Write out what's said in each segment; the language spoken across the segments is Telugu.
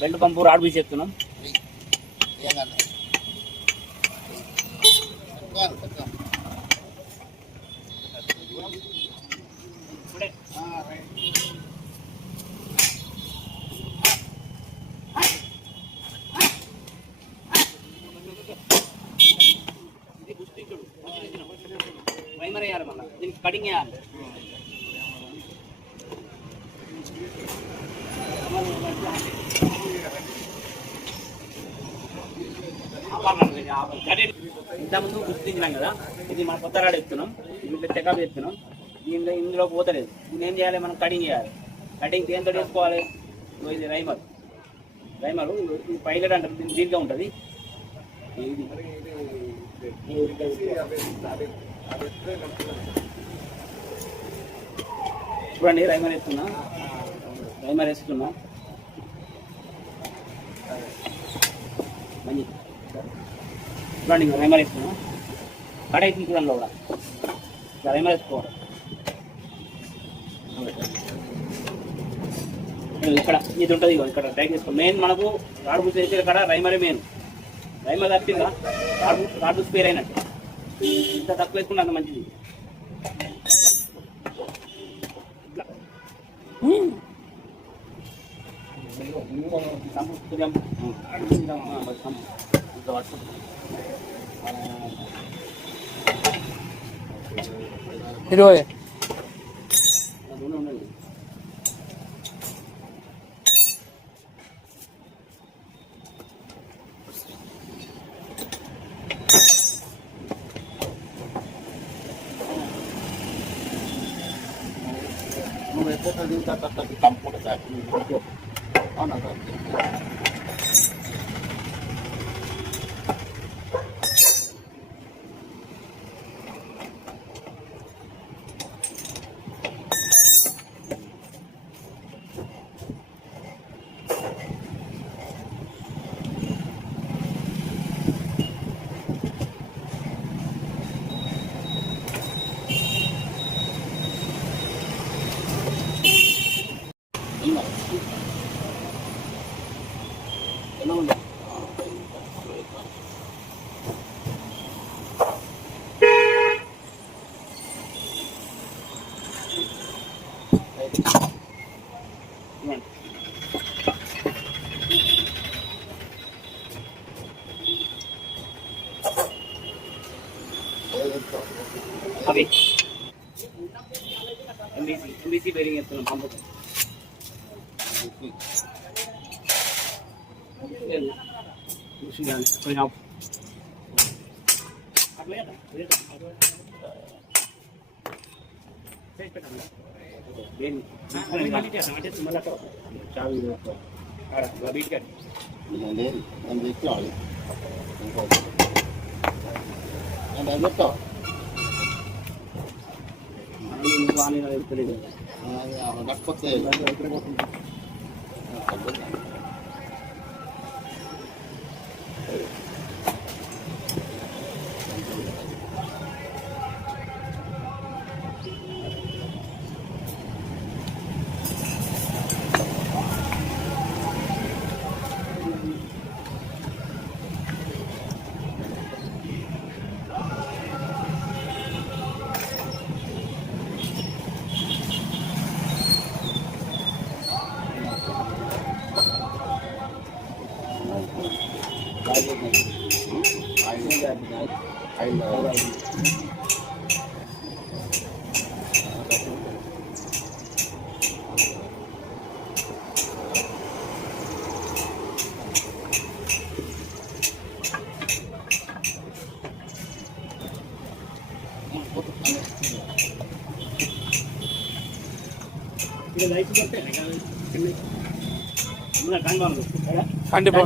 బెల్ట్ పంపు రాడ్ తీసేస్తున్నాం. ప్రైమర్ వేయాలి, మళ్ళీ దీనికి కటింగ్ వేయాలి. ఇంతకుముందు గుర్తించినాం కదా, ఇది మన కొత్త రాడు ఎత్తున్నాం, ఇది చెకప్ ఎత్తున్నాం. ఇందులో పోతలేదు. దీన్ని ఏం చేయాలి, మనం కటింగ్ చేయాలి. కటింగ్ దేంతో వేసుకోవాలి, ఇది రైమరు. ఇది పైలట్ అంటారు, దీనిగా ఉంటుంది. చూడండి, రైమర్ వేస్తున్నా, చూడండి, రైమర్ వేస్తున్నా. కడైతుంది చూడండి, కూడా రైమర్ వేసుకోవాలి. ఇక్కడ ఇది ఉంటుంది, ఇక్కడ టైట్ చేసుకోవాలి. మెయిన్ మనకు రాడ్ బూస్ వేసే కాడ రైమరే మెయిన్. రైమర్ తప్పిందా రాడ్ బూస్ స్పేర్ అయినట్టు. ఇంత తక్కువ వేసుకుంటే అంత మంచిది. ఇరవై అవి ఎంబీసీ బేరింగ్ వేస్తున్నాం. పంపుతాం கண்டிப்பா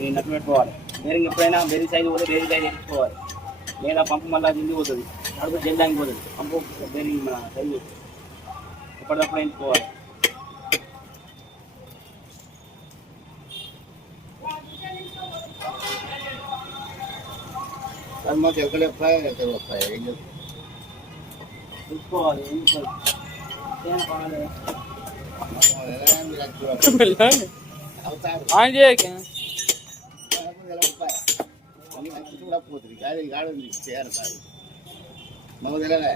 ఇది నట్టు పెట్టుకోవాలి. బేరింగ్ ఎప్పుడైనా బేరింగ్ సైజు పోతే బేరింగ్ సైజ్ ఎక్కించుకోవాలి. లేదా పంపు మళ్ళీ దిండి పోతుంది, అడుగు జల్దానికి పోతుంది. పంపు బేరింగ్ మన సైజు ఎప్పటికప్పుడు ఎంచుకోవాలి. చూసుకోవాలి పోతుంది గాడి గాడి చేయాలి సార్ మాకు తెలియదా.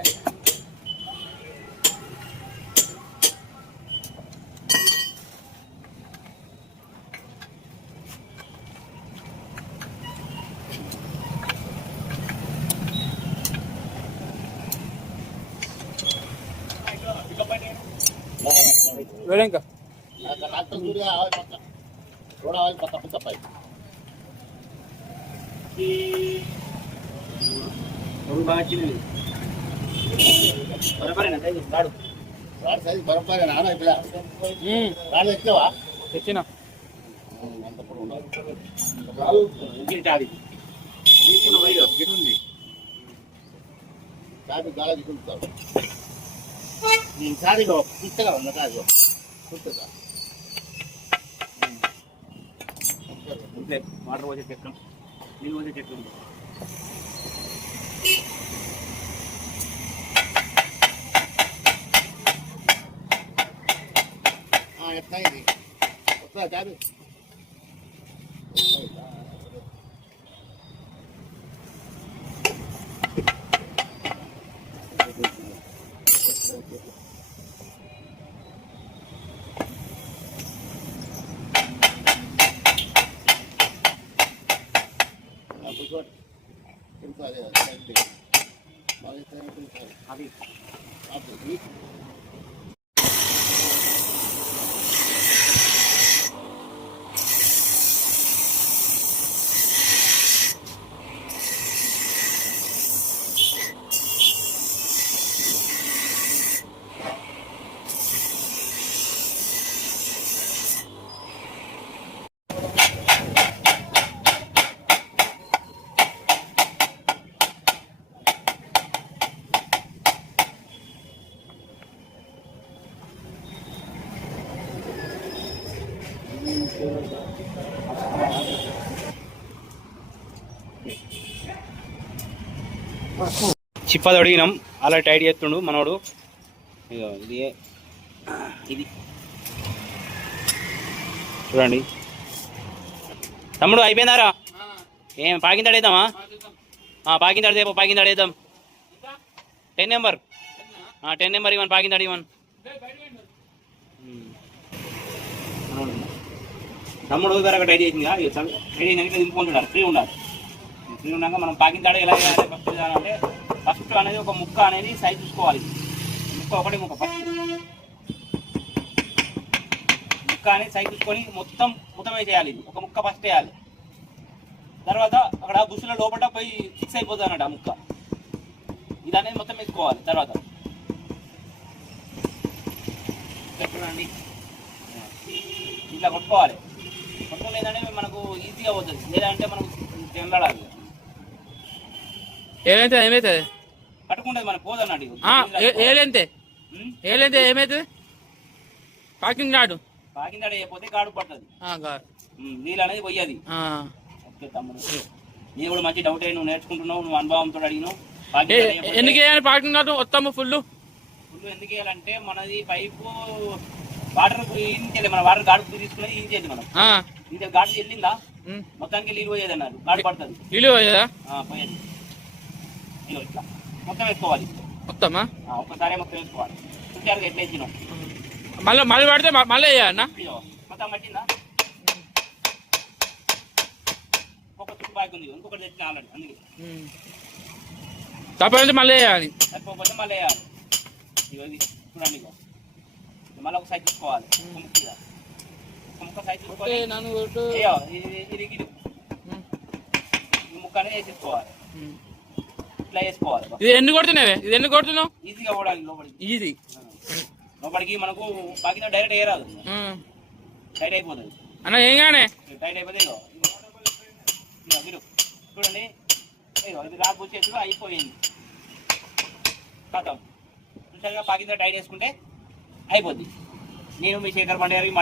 Venga. బాగా చిన్నది బరబరేనా సైజు కాడు వాడు సైజు బరబరే నాన్న ఇప్పుడు రాడు ఎక్కువా తెచ్చిన గాలి గిట్టుతావు దీనిసారి పుట్టగా ఉంది కాదు పుట్టగా వాటర్ పోసే చెట్టు నీళ్ళు పోసే చెట్టు ఎట్లా ఇది వస్తుందా కాదు అది చిప్పది అడిగినాం అలా టైట్ చేస్తుండు మనోడు. ఇగో ఇది ఇది చూడండి తమ్ముడు అయిపోయిందారా ఏం పాకింగ్ తడేద్దామా పాకింగ్ తడేపో పాకింగ్ తడేద్దాం 10 నెంబర్ 10 నెంబర్ ఇవ్వను పాకింగ్ తడి ఇవ్వను తమ్ముడు వేరే టైట్ చేసింది టైట్ చేసినాక దింపుకుంటున్నారు ఫ్రీ ఉండాలి. ఫ్రీ ఉన్నాక మనం పాకింగ్ తడ ఎలా చేయాలి ఫస్ట్ అంటే ఫస్ట్ అనేది ఒక ముక్క అనేది సైజ్ చూసుకోవాలి. ముక్క ఒకటి ముక్క ఫస్ట్ ముక్క అనేది సైజ్ చూసుకొని మొత్తం వేసేయాలి. ఇది ఒక ముక్క ఫస్ట్ వేయాలి. తర్వాత అక్కడ బుస్సుల లోపల పోయి ఫిక్స్ అయిపోతుంది అన్నట్టు ఆ ముక్క. ఇది అనేది మొత్తం వేసుకోవాలి. తర్వాత చెప్పండి ఇట్లా కొట్టుకోవాలి. కొట్టుకుని ఏంటంటే మనకు ఈజీగా పోతుంది. లేదంటే మనకు తెంబడాలి. ఏమైతుంది పట్టుకుంటుంది మనకు పోదన్నట్టు. ఏలైతే ఏమైతుంది పాకింగ్ నాడు పాకింగ్ తాడు అయిపోతే కాడు పడుతుంది. నీళ్ళు అనేది పోయేది. ఓకే తమ్ముడు నేను కూడా మంచి డౌట్ అయ్యి నువ్వు నేర్చుకుంటున్నావు. నువ్వు అనుభవంతో అడిగినావు. ఎందుకు వేయాలి పాకింగ్ నాడు వస్తాము ఫుల్ ఎందుకు వేయాలంటే మనది పైపు వాటర్ ఇంకెళ్ళి మన వాటర్ గాడు తీసుకునేది ఇంచేది మనం ఇంత గాడు వెళ్ళిందా మొత్తానికి నీళ్ళు పోయేది అన్నారు. గాడు పడుతుంది నీళ్ళు పోయేదా పోయేది. ఇట్లా మొత్తం వేసుకోవాలి. మొత్తమా ఒక్కసారి మొత్తం వేసుకోవాలి. చూసారు ఎట్లా వేసినాం. మళ్ళీ పడితే మళ్ళీ వేయాలన్నా మొత్తం పట్టిందా ఒక చుట్టు బాగా ఉంది. ఇంకొకటి తెచ్చిన ఆల్రెడీ అందుకే తప్పదంటే మళ్ళీ వేయాలి. తప్పకపోతే మళ్ళీ వేయాలి. ఇది చూడండి మళ్ళీ ఒక సైజ్ తీసుకోవాలి. ఒక ముక్క సైజ్ తీసుకోవాలి. ఇది ఈ ముక్క అనేది వేసేసుకోవాలి. ఇట్లా వేసుకోవాలి. ఇది ఎన్ని కొడుతున్నావే ఇది ఎన్ని కొడుతున్నావు ఈజీగా పోవడానికి లోపలికి. ఈజీ లోపలికి మనకు పాకిన డైరెక్ట్ వేయరాదు. టైట్ అయిపోతుంది అన్న ఏంగానే టైట్ అయిపోతే మీరు చూడండి, ఇది లాక్ వచ్చేసి అయిపోయింది కథం. చూసారుగా, పాకిందా టైట్ వేసుకుంటే అయిపోద్ది. నేను మీ శేఖర్ బండి గారికి